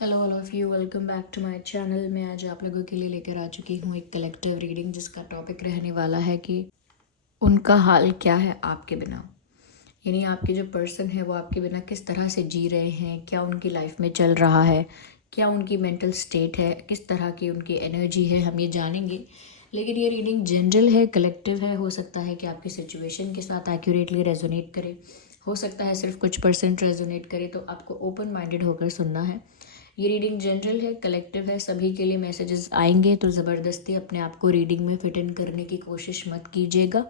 Hello all of you, welcome back to my channel. मैं आज आप लोगों के लिए लेकर आ चुकी हूँ एक कलेक्टिव रीडिंग जिसका टॉपिक रहने वाला है कि उनका हाल क्या है आपके बिना। यानी आपके जो पर्सन है वो आपके बिना किस तरह से जी रहे हैं, क्या उनकी लाइफ में चल रहा है, क्या उनकी मेंटल स्टेट है, किस तरह की उनकी एनर्जी है, हम ये जानेंगे। लेकिन ये रीडिंग जनरल है, कलेक्टिव है। हो सकता है कि आपकी सिचुएशन के साथ एक्यूरेटली रेजोनेट करे, हो सकता है सिर्फ कुछ परसेंट रेजोनेट करे, तो आपको ओपन माइंडेड होकर सुनना है। ये रीडिंग जनरल है, कलेक्टिव है, सभी के लिए मैसेजेस आएंगे, तो ज़बरदस्ती अपने आप को रीडिंग में फिट इन करने की कोशिश मत कीजिएगा।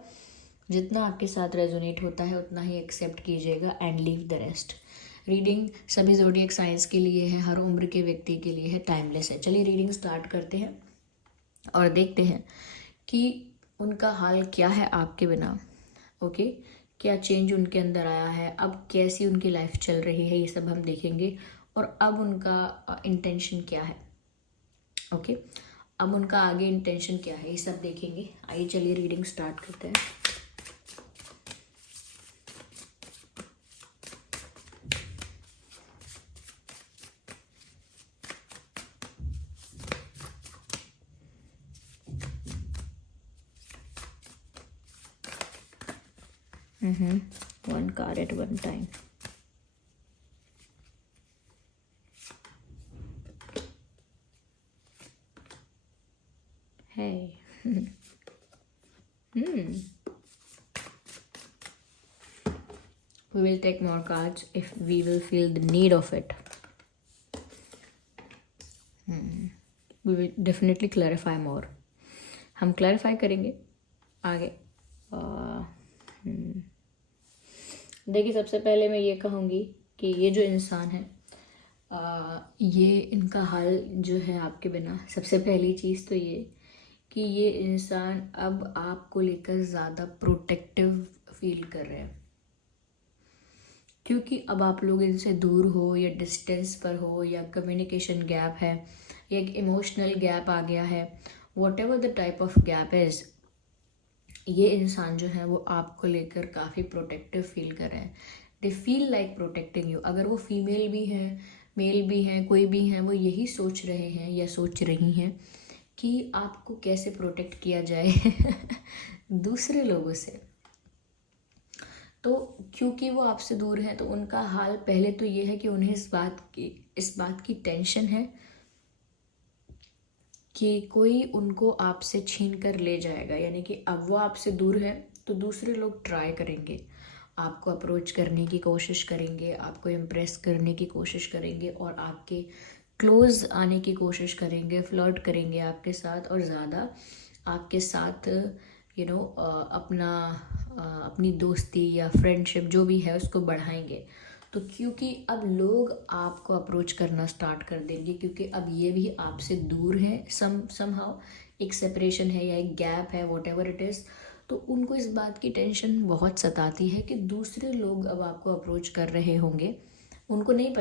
जितना आपके साथ रेजोनेट होता है उतना ही एक्सेप्ट कीजिएगा and leave the rest. Reading सभी ज़ोडिएक साइंस के लिए है, हर उम्र के व्यक्ति के लिए है, टाइमलेस है। चलिए रीडिंग स्टार्ट करते हैं और देखते हैं कि उनका हाल क्या है आपके बिना। ओके, क्या चेंज उनके अंदर आया है, अब कैसी उनकी लाइफ चल रही है, ये सब हम देखेंगे। और अब उनका इंटेंशन क्या है। ओके, अब उनका आगे इंटेंशन क्या है, ये सब देखेंगे। आइए चलिए रीडिंग स्टार्ट करते हैं। One card at one time. Hey. We will take more cards if we will feel the need of it. We will definitely clarify more. हम clarify करेंगे आगे। देखिए, सबसे पहले मैं ये कहूँगी कि ये जो इंसान है, ये इनका हाल जो है आपके बिना, सबसे पहली चीज़ तो ये कि ये इंसान अब आपको लेकर ज़्यादा प्रोटेक्टिव फील कर रहे हैं, क्योंकि अब आप लोग इनसे दूर हो या डिस्टेंस पर हो या कम्युनिकेशन गैप है या एक इमोशनल गैप आ गया है, what ever the type of gap is, ये इंसान जो है वो आपको लेकर काफ़ी प्रोटेक्टिव फील कर रहे हैं। They feel like protecting you. अगर वो फीमेल भी हैं, मेल भी हैं, कोई भी हैं, वो यही सोच रहे हैं या सोच रही हैं कि आपको कैसे प्रोटेक्ट किया जाए दूसरे लोगों से। तो क्योंकि वो आपसे दूर है तो उनका हाल पहले तो ये है कि उन्हें इस बात की टेंशन है कि कोई उनको आपसे छीन कर ले जाएगा। यानी कि अब वो आपसे दूर है तो दूसरे लोग ट्राई करेंगे, आपको अप्रोच करने की कोशिश करेंगे, आपको इम्प्रेस करने की कोशिश करेंगे और आपके क्लोज आने की कोशिश करेंगे, फ्लर्ट करेंगे आपके साथ और ज़्यादा आपके साथ अपनी दोस्ती या फ्रेंडशिप जो भी है उसको बढ़ाएंगे। तो क्योंकि अब लोग आपको अप्रोच करना स्टार्ट कर देंगे, क्योंकि अब ये भी आपसे दूर है, समहाउ एक सेपरेशन है या एक गैप है, वॉट एवर इट इज़। तो उनको इस बात की टेंशन बहुत सताती है कि दूसरे लोग अब आपको अप्रोच कर रहे होंगे। उनको नहीं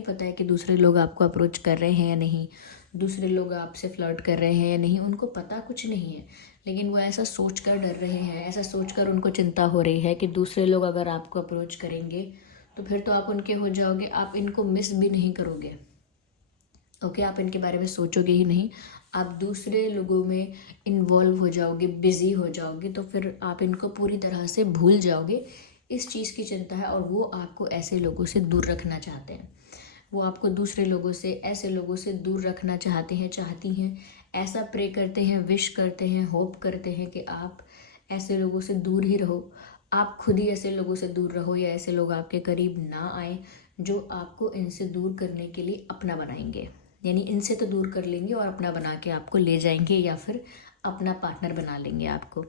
पता है कि दूसरे लोग आपको अप्रोच कर रहे हैं या नहीं, दूसरे लोग आपसे फ्लर्ट कर रहे हैं या नहीं, उनको पता कुछ नहीं है। लेकिन वो ऐसा सोच कर डर रहे हैं, ऐसा सोचकर उनको चिंता हो रही है कि दूसरे लोग अगर आपको अप्रोच करेंगे तो फिर तो आप उनके हो जाओगे, आप इनको मिस भी नहीं करोगे। ओके, आप इनके बारे में सोचोगे ही नहीं, आप दूसरे लोगों में इन्वॉल्व हो जाओगे, बिजी हो जाओगे, तो फिर आप इनको पूरी तरह से भूल जाओगे। इस चीज़ की चिंता है और वो आपको ऐसे लोगों से दूर रखना चाहते हैं। वो आपको दूसरे लोगों से, ऐसे लोगों से दूर रखना चाहते हैं, चाहती हैं। ऐसा प्रे करते हैं, विश करते हैं, होप करते हैं कि आप ऐसे लोगों से दूर ही रहो, आप खुद ही ऐसे लोगों से दूर रहो या ऐसे लोग आपके करीब ना आए जो आपको इनसे दूर करने के लिए अपना बनाएंगे। यानी इनसे तो दूर कर लेंगे और अपना बना के आपको ले जाएंगे या फिर अपना पार्टनर बना लेंगे आपको।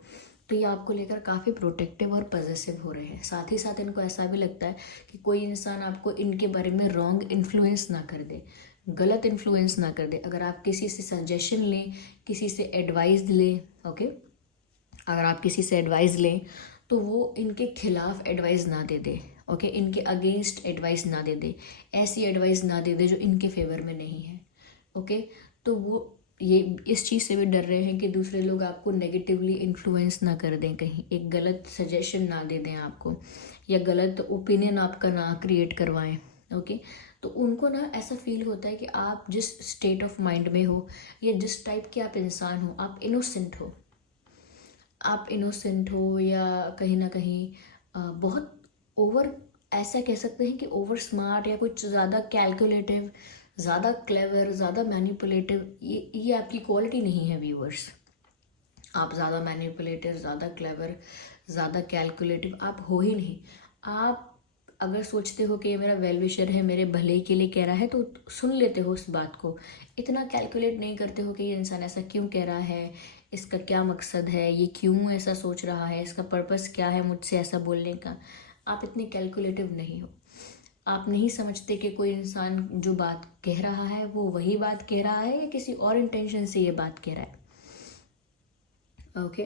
तो ये आपको लेकर काफ़ी प्रोटेक्टिव और पॉजिटिव हो रहे हैं। साथ ही साथ इनको ऐसा भी लगता है कि कोई इंसान आपको इनके बारे में रॉन्ग इन्फ्लुएंस ना कर दे, गलत इन्फ्लुएंस ना कर दे। अगर आप किसी से सजेशन लें, किसी से एडवाइस लें, ओके, अगर आप किसी से एडवाइस लें तो वो इनके खिलाफ एडवाइस ना दे दे, ओके, इनके अगेंस्ट एडवाइस ना दे दे, ऐसी एडवाइस ना दे दे जो इनके फेवर में नहीं है। ओके, तो वो ये इस चीज़ से भी डर रहे हैं कि दूसरे लोग आपको नेगेटिवली इन्फ्लुएंस ना कर दें, कहीं एक गलत सजेशन ना दे दें आपको, या गलत ओपिनियन आपका ना क्रिएट करवाएं। ओके। तो उनको ना ऐसा फील होता है कि आप जिस स्टेट ऑफ माइंड में हो या जिस टाइप के आप इंसान हो, आप इनोसेंट हो, या कहीं ना कहीं बहुत ओवर, ऐसा कह सकते हैं कि ओवर स्मार्ट या कुछ ज़्यादा कैलकुलेटिव, ज़्यादा क्लेवर, ज़्यादा मैनिपुलेटिव, ये आपकी क्वालिटी नहीं है व्यूअर्स। आप ज़्यादा मैनिपुलेटिव, ज़्यादा क्लेवर, ज़्यादा कैलकुलेटिव आप हो ही नहीं। आप अगर सोचते हो कि ये मेरा वेल विशर है, मेरे भले के लिए कह रहा है, तो सुन लेते हो उस बात को। इतना कैलकुलेट नहीं करते हो कि ये इंसान ऐसा क्यों कह रहा है, इसका क्या मकसद है, ये क्यों ऐसा सोच रहा है, इसका पर्पस क्या है मुझसे ऐसा बोलने का। आप इतने कैलकुलेटिव नहीं हो। आप नहीं समझते कि कोई इंसान जो बात कह रहा है वो वही बात कह रहा है या किसी और इंटेंशन से ये बात कह रहा है। ओके।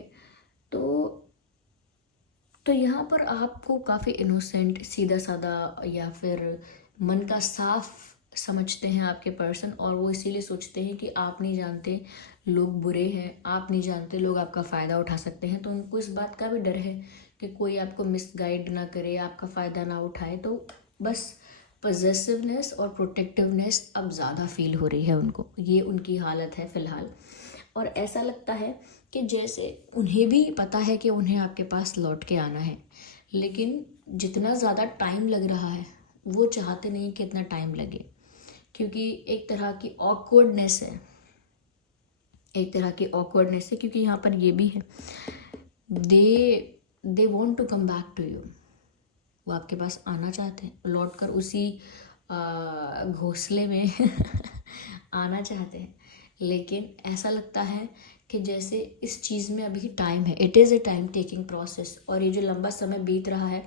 तो यहाँ पर आपको काफ़ी इनोसेंट, सीधा सादा या फिर मन का साफ समझते हैं आपके पर्सन, और वो इसीलिए सोचते हैं कि आप नहीं जानते लोग बुरे हैं, आप नहीं जानते लोग आपका फ़ायदा उठा सकते हैं। तो उनको इस बात का भी डर है कि कोई आपको मिसगाइड ना करे, आपका फ़ायदा ना उठाए। तो बस पजेसिवनेस और प्रोटेक्टिवनेस अब ज़्यादा फील हो रही है उनको, ये उनकी हालत है फ़िलहाल। और ऐसा लगता है कि जैसे उन्हें भी पता है कि उन्हें आपके पास लौट के आना है, लेकिन जितना ज़्यादा टाइम लग रहा है वो चाहते नहीं कि इतना टाइम लगे, क्योंकि एक तरह की ऑकवर्डनेस है, क्योंकि यहाँ पर ये भी है, they want to come back to you. वो आपके पास आना चाहते हैं, लौट कर उसी घोंसले में आना चाहते हैं, लेकिन ऐसा लगता है कि जैसे इस चीज़ में अभी टाइम है, it is a time taking process. और ये जो लंबा समय बीत रहा है,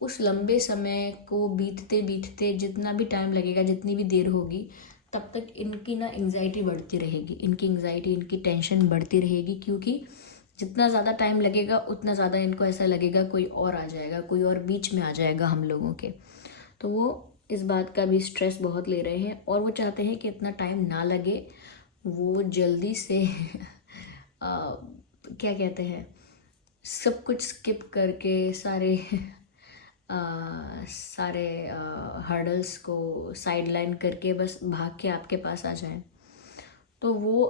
उस लंबे समय को बीतते बीतते जितना भी टाइम लगेगा, जितनी भी देर होगी, तब तक इनकी ना एंग्जाइटी बढ़ती रहेगी, इनकी टेंशन बढ़ती रहेगी, क्योंकि जितना ज़्यादा टाइम लगेगा उतना ज़्यादा इनको ऐसा लगेगा कोई और आ जाएगा, कोई और बीच में आ जाएगा हम लोगों के। तो वो इस बात का भी स्ट्रेस बहुत ले रहे हैं, और वो चाहते हैं कि इतना टाइम ना लगे, वो जल्दी से क्या कहते हैं, सब कुछ स्किप करके सारे हर्डल्स को साइडलाइन करके बस भाग के आपके पास आ जाएं। तो वो,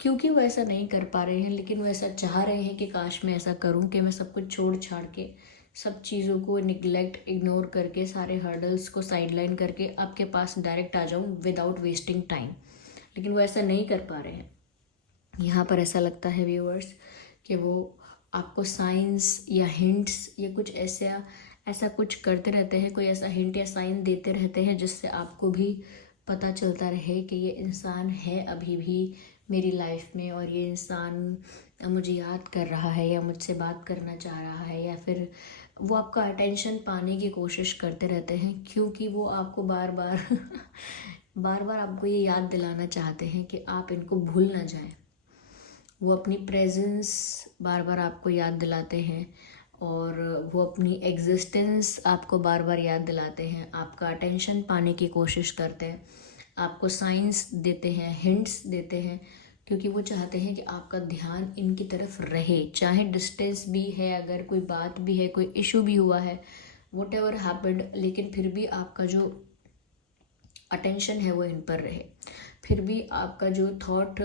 क्योंकि वो ऐसा नहीं कर पा रहे हैं, लेकिन वो ऐसा चाह रहे हैं कि काश मैं ऐसा करूं कि मैं सब कुछ छोड़ छाड़ के, सब चीज़ों को निगलेक्ट, इग्नोर करके, सारे हर्डल्स को साइडलाइन करके आपके पास डायरेक्ट आ जाऊं विदाउट वेस्टिंग टाइम, लेकिन वो ऐसा नहीं कर पा रहे हैं। यहाँ पर ऐसा लगता है व्यूअर्स कि वो आपको साइंस या हिंट्स या कुछ ऐसा कुछ करते रहते हैं, कोई ऐसा हिंट या साइन देते रहते हैं जिससे आपको भी पता चलता रहे कि ये इंसान है अभी भी मेरी लाइफ में, और ये इंसान मुझे याद कर रहा है या मुझसे बात करना चाह रहा है, या फिर वो आपका अटेंशन पाने की कोशिश करते रहते हैं, क्योंकि वो आपको बार बार बार बार आपको ये याद दिलाना चाहते हैं कि आप इनको भूल ना जाएं। वो अपनी प्रेजेंस बार बार आपको याद दिलाते हैं, और वो अपनी एग्जिस्टेंस आपको बार बार याद दिलाते हैं, आपका अटेंशन पाने की कोशिश करते हैं, आपको साइंस देते हैं, हिंट्स देते हैं, क्योंकि वो चाहते हैं कि आपका ध्यान इनकी तरफ रहे, चाहे डिस्टेंस भी है, अगर कोई बात भी है, कोई इशू भी हुआ है, वट एवर हैपेंड, लेकिन फिर भी आपका जो अटेंशन है वो इन पर रहे, फिर भी आपका जो थॉट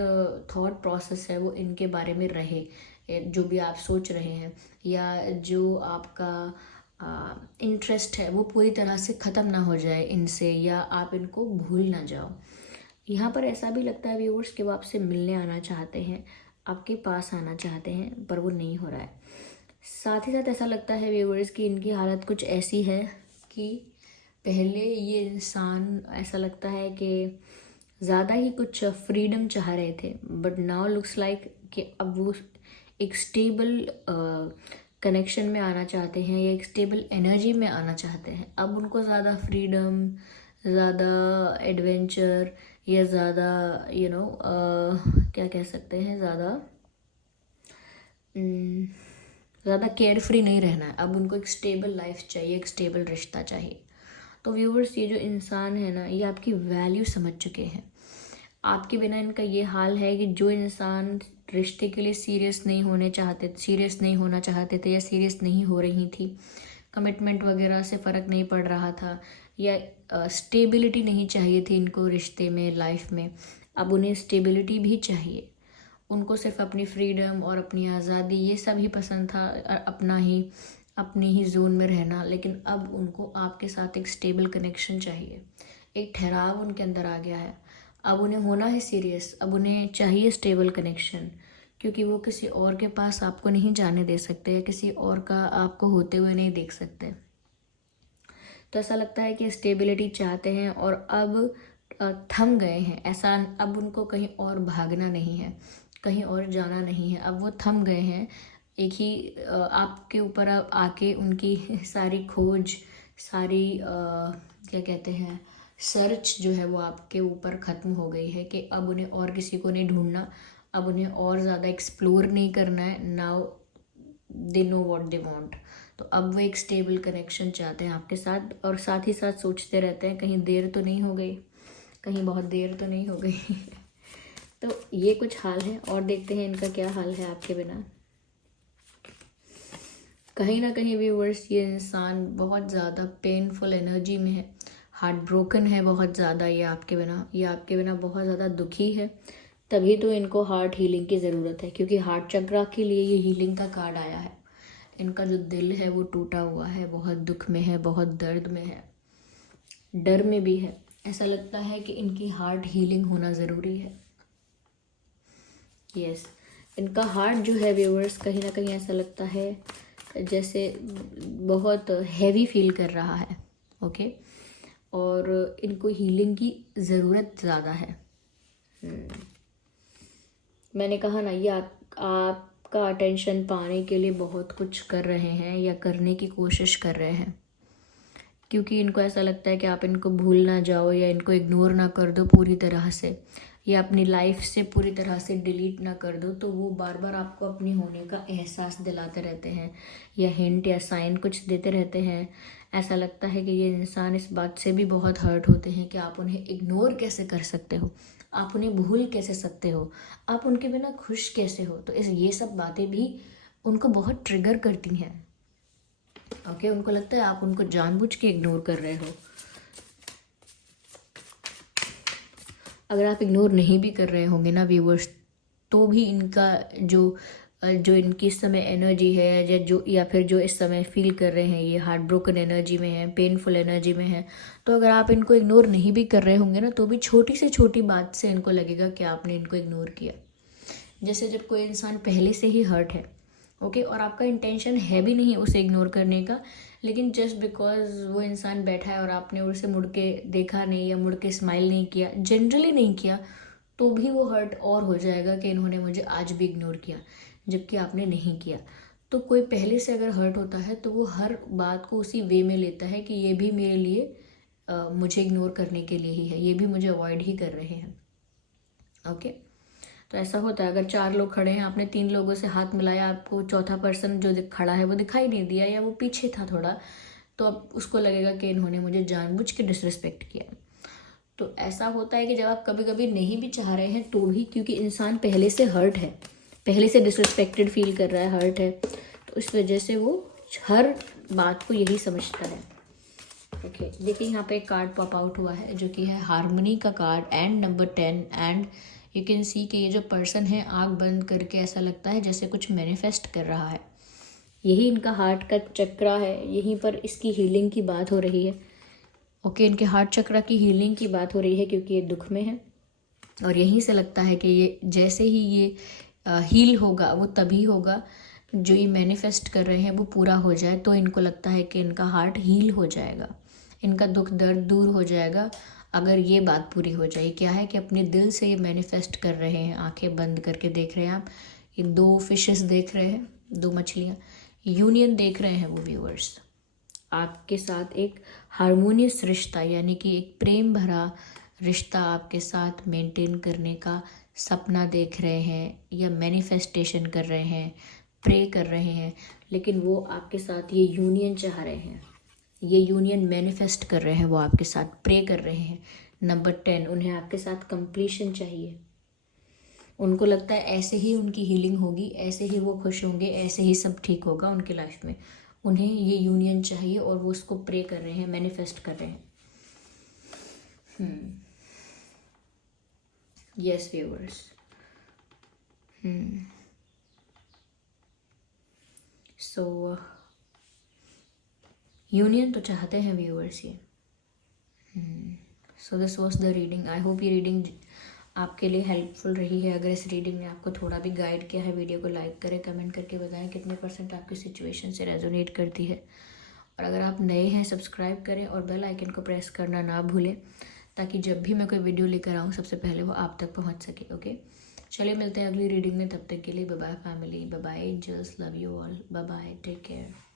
प्रोसेस है वो इनके बारे में रहे, जो भी आप सोच रहे हैं या जो आपका इंटरेस्ट है वो पूरी तरह से ख़त्म ना हो जाए इनसे, या आप इनको भूल ना जाओ। यहाँ पर ऐसा भी लगता है व्यूअर्स कि वो आपसे मिलने आना चाहते हैं, आपके पास आना चाहते हैं, पर वो नहीं हो रहा है। साथ ही साथ ऐसा लगता है व्यूअर्स कि इनकी हालत कुछ ऐसी है कि पहले ये इंसान ऐसा लगता है कि ज़्यादा ही कुछ फ्रीडम चाह रहे थे, बट नाउ लुक्स लाइक कि अब वो एक स्टेबल कनेक्शन में आना चाहते हैं या एक स्टेबल एनर्जी में आना चाहते हैं। अब उनको ज़्यादा फ्रीडम, ज़्यादा एडवेंचर या ज़्यादा क्या कह सकते हैं, ज़्यादा केयर फ्री नहीं रहना है। अब उनको एक स्टेबल लाइफ चाहिए, एक स्टेबल रिश्ता चाहिए। तो व्यूवर्स, ये जो इंसान है ना, ये आपकी वैल्यू समझ चुके हैं। आपके बिना इनका ये हाल है कि जो इंसान रिश्ते के लिए सीरियस नहीं होना चाहते थे या सीरियस नहीं हो रही थी, कमिटमेंट वगैरह से फ़र्क नहीं पड़ रहा था, या स्टेबिलिटी नहीं चाहिए थी इनको रिश्ते में, लाइफ में। अब उन्हें स्टेबिलिटी भी चाहिए। उनको सिर्फ अपनी फ्रीडम और अपनी आज़ादी ये सब ही पसंद था, अपनी ही जोन में रहना। लेकिन अब उनको आपके साथ एक स्टेबल कनेक्शन चाहिए, एक ठहराव उनके अंदर आ गया है। अब उन्हें होना है सीरियस, अब उन्हें चाहिए स्टेबल कनेक्शन, क्योंकि वो किसी और के पास आपको नहीं जाने दे सकते या किसी और का आपको होते हुए नहीं देख सकते। तो ऐसा लगता है कि स्टेबिलिटी चाहते हैं और अब थम गए हैं। ऐसा अब उनको कहीं और भागना नहीं है, कहीं और जाना नहीं है। अब वो थम गए हैं एक ही आपके ऊपर आके। उनकी सारी खोज, सारी क्या कहते हैं, सर्च जो है वो आपके ऊपर ख़त्म हो गई है कि अब उन्हें और किसी को नहीं ढूंढना, अब उन्हें और ज़्यादा एक्सप्लोर नहीं करना है। Now they know what they want. तो अब वो एक स्टेबल कनेक्शन चाहते हैं आपके साथ, और साथ ही साथ सोचते रहते हैं कहीं देर तो नहीं हो गई, कहीं बहुत देर तो नहीं हो गई। तो ये कुछ हाल है, और देखते हैं इनका क्या हाल है आपके बिना। कहीं ना कहीं व्यूअर्स, ये इंसान बहुत ज़्यादा पेनफुल एनर्जी में है, हार्ट ब्रोकन है बहुत ज़्यादा। ये आपके बिना बहुत ज़्यादा दुखी है। तभी तो इनको हार्ट हीलिंग की ज़रूरत है, क्योंकि हार्ट चक्रा के लिए ये हीलिंग का कार्ड आया है। इनका जो दिल है वो टूटा हुआ है, बहुत दुख में है, बहुत दर्द में है, डर में भी है। ऐसा लगता है कि इनकी हार्ट हीलिंग होना ज़रूरी है। यस, इनका हार्ट जो है व्यूअर्स, कहीं ना कहीं ऐसा लगता है जैसे बहुत हैवी फील कर रहा है। ओके, और इनको हीलिंग की ज़रूरत ज़्यादा है। मैंने कहा ना, ये आपका अटेंशन पाने के लिए बहुत कुछ कर रहे हैं या करने की कोशिश कर रहे हैं, क्योंकि इनको ऐसा लगता है कि आप इनको भूल ना जाओ या इनको इग्नोर ना कर दो पूरी तरह से, या अपनी लाइफ से पूरी तरह से डिलीट ना कर दो। तो वो बार बार आपको अपनी होने का एहसास दिलाते रहते हैं, या हिंट या साइन कुछ देते रहते हैं। ऐसा लगता है कि ये इंसान इस बात से भी बहुत हर्ट होते हैं कि आप उन्हें इग्नोर कैसे कर सकते हो, आप उन्हें भूल कैसे सकते हो, आप उनके बिना खुश कैसे हो। तो ये सब बातें भी उनको बहुत ट्रिगर करती हैं। ओके, उनको लगता है आप उनको जानबूझ के इग्नोर कर रहे हो। अगर आप इग्नोर नहीं भी कर रहे होंगे ना व्यूअर्स, तो भी इनका जो इनकी इस समय एनर्जी है, या फिर जो इस समय फील कर रहे हैं, ये हार्ट ब्रोकन एनर्जी में है, पेनफुल एनर्जी में है। तो अगर आप इनको इग्नोर नहीं भी कर रहे होंगे ना, तो भी छोटी से छोटी बात से इनको लगेगा कि आपने इनको इग्नोर किया। जैसे जब कोई इंसान पहले से ही हर्ट है, ओके, और आपका इंटेंशन है भी नहीं उसे इग्नोर करने का, लेकिन जस्ट बिकॉज वो इंसान बैठा है और आपने उसे मुड़ के देखा नहीं या मुड़ के स्माइल नहीं किया, जनरली नहीं किया, तो भी वो हर्ट और हो जाएगा कि इन्होंने मुझे आज भी इग्नोर किया, जबकि आपने नहीं किया। तो कोई पहले से अगर हर्ट होता है तो वो हर बात को उसी वे में लेता है कि ये भी मेरे लिए मुझे इग्नोर करने के लिए ही है, ये भी मुझे अवॉइड ही कर रहे हैं। ओके, तो ऐसा होता है। अगर 4 लोग खड़े हैं, आपने 3 लोगों से हाथ मिलाया, आपको चौथा पर्सन जो खड़ा है वो दिखाई नहीं दिया, या वो पीछे था थोड़ा, तो अब उसको लगेगा कि इन्होंने मुझे जानबूझ के डिसरिस्पेक्ट किया। तो ऐसा होता है कि जब आप कभी कभी नहीं भी चाह रहे हैं तो भी, क्योंकि इंसान पहले से हर्ट है, पहले से डिसरिस्पेक्टेड फील कर रहा है, हर्ट है, तो इस वजह से वो हर बात को यही समझता है। ओके, देखिए यहाँ पे एक कार्ड पॉप आउट हुआ है जो कि है हार्मनी का card and number 10। And you can see कि ये जो पर्सन है आँख बंद करके ऐसा लगता है जैसे कुछ मैनिफेस्ट कर रहा है। यही इनका हार्ट का चक्रा है, यहीं पर इसकी हीलिंग की बात हो रही है। ओके, इनके हार्ट चक्रा की हीलिंग की बात हो रही है, क्योंकि ये दुख में है, और यहीं से लगता है कि ये जैसे ही ये हील होगा वो तभी होगा, जो ये मैनिफेस्ट कर रहे हैं वो पूरा हो जाए, तो इनको लगता है कि इनका हार्ट हील हो जाएगा, इनका दुख दर्द दूर हो जाएगा अगर ये बात पूरी हो जाए। क्या है कि अपने दिल से ये मैनिफेस्ट कर रहे हैं, आंखें बंद करके देख रहे हैं आप, ये 2 फिशेस देख रहे हैं, 2 मछलियाँ, यूनियन देख रहे हैं वो व्यूअर्स। आपके साथ एक हारमोनियस रिश्ता, यानी कि एक प्रेम भरा रिश्ता आपके साथ मेंटेन करने का सपना देख रहे हैं, या मैनिफेस्टेशन कर रहे हैं, प्रे कर रहे हैं। लेकिन वो आपके साथ ये यूनियन चाह रहे हैं, ये यूनियन मैनिफेस्ट कर रहे हैं, वो आपके साथ प्रे कर रहे हैं। नंबर 10, उन्हें आपके साथ कंप्लीशन चाहिए। उनको लगता है ऐसे ही उनकी हीलिंग होगी, ऐसे ही वो खुश होंगे, ऐसे ही सब ठीक होगा उनकी लाइफ में। उन्हें ये यूनियन चाहिए और वो उसको प्रे कर रहे हैं, मैनिफेस्ट कर रहे हैं। यस व्यूअर्स, सो यूनियन तो चाहते हैं व्यूअर्स ये। So this was the reading. I hope ये रीडिंग आपके लिए हेल्पफुल रही है। अगर इस रीडिंग ने आपको थोड़ा भी गाइड किया है, वीडियो को लाइक करें, कमेंट करके बताएं कितने % आपकी सिचुएशन से रेजोनेट करती है। और अगर आप नए हैं, सब्सक्राइब करें और बेल आइकन को प्रेस करना ना भूलें, ताकि जब भी मैं कोई वीडियो लेकर आऊँ सबसे पहले वो आप तक पहुँच सके। ओके, चलिए मिलते हैं अगली रीडिंग में। तब तक के लिए bye bye family, bye bye angels, love you all, bye bye, take care.